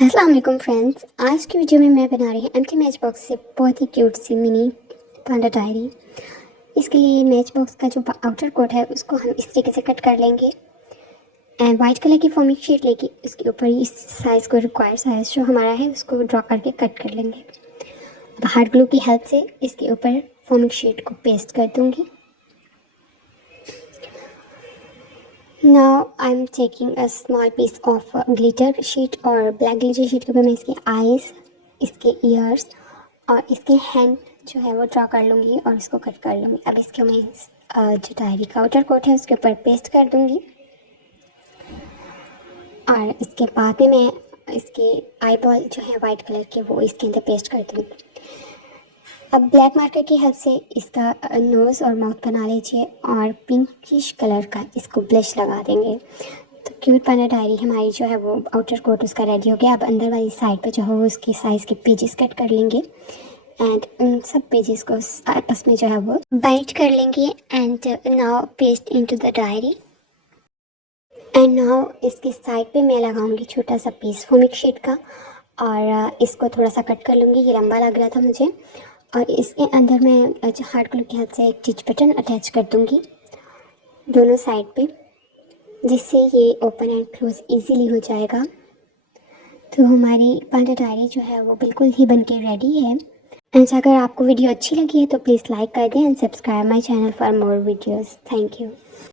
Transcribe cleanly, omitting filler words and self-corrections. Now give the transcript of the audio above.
अस्सलाम वालेकुम फ्रेंड्स, आज की वीडियो में मैं बना रही हूँ एम्प्टी मैच बॉक्स से बहुत ही क्यूट सी मिनी पांडा डायरी। इसके लिए मैच बॉक्स का जो आउटर कोट है उसको हम इस तरीके से कट कर लेंगे एंड वाइट कलर की फॉर्मिंग शीट लेके उसके ऊपर इस साइज़ को रिक्वायर्ड साइज़ जो हमारा है उसको ड्रॉ करके कट कर लेंगे। अब हार्ड ग्लू की हेल्प से इसके ऊपर फॉर्मिंग शीट को पेस्ट कर दूँगी। Now I'm taking a small piece of glitter sheet और ब्लैक ग्लिटर शीट के ऊपर मैं इसके आईज, इसके ईयर्स और इसके हैंड जो है वो ड्रॉ कर लूँगी और इसको कट कर लूँगी। अब इसके मैं जो डायरी का आउटर कोट है उसके ऊपर पेस्ट कर दूँगी और इसके बाद में मैं इसके आई बॉल जो है वाइट कलर के वो इसके अंदर पेस्ट कर दूँगी। अब ब्लैक मार्कर की हेल्प से इसका नोज़ और माउथ बना लीजिए और पिंकिश कलर का इसको ब्लश लगा देंगे। तो क्यूट पांडा डायरी हमारी जो है वो आउटर कोट उसका रेडी हो गया। अब अंदर वाली साइड पे जो है वो उसके साइज़ के पेजेस कट कर लेंगे एंड उन सब पेजेस को आपस में जो है वो बाइंड कर लेंगे and now paste into the diary and now इसकी साइड पे मैं लगाऊंगी छोटा सा पीस फॉर्मिक शीट का और इसको थोड़ा सा कट कर लूँगी। ये लंबा लग रहा था मुझे और इसके अंदर मैं जो हार्ड ग्लू की हेल्प से एक टिच बटन अटैच कर दूँगी दोनों साइड पे, जिससे ये ओपन एंड क्लोज इजीली हो जाएगा। तो हमारी पांडा डायरी जो है वो बिल्कुल ही बनके रेडी है। एंड अगर आपको वीडियो अच्छी लगी है तो प्लीज़ लाइक कर दें and subscribe my channel for more videos. Thank you.